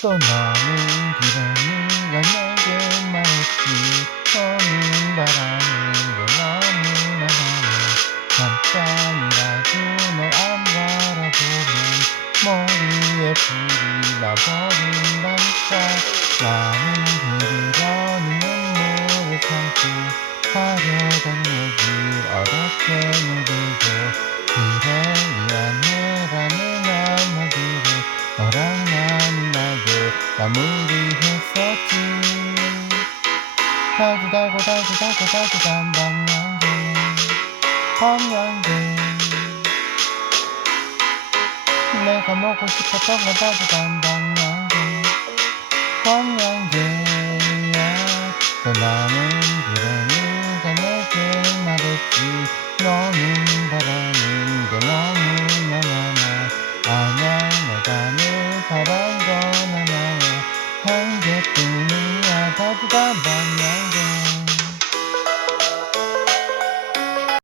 떠나는 길에 네가 내게 말했지 너는 바라는 게 너무나 많아. 잠깐이라도 널 안 바라보면 머리에 불이 나버린다니까. 나는 그리려는 눈물을 참고 하려던 얘기 어렵게 누르고 그래 미안해라는 한마디로 너랑 마무리했었지. 달고 달고 달고 달고 달고 단 밤양개 밤양개 내가 먹고 싶었던 건 달고 단 밤양개 밤양개야 떠나는 네가 내게 말했지 너는 바라는 게 너무나 많아 아냐 내가 늘건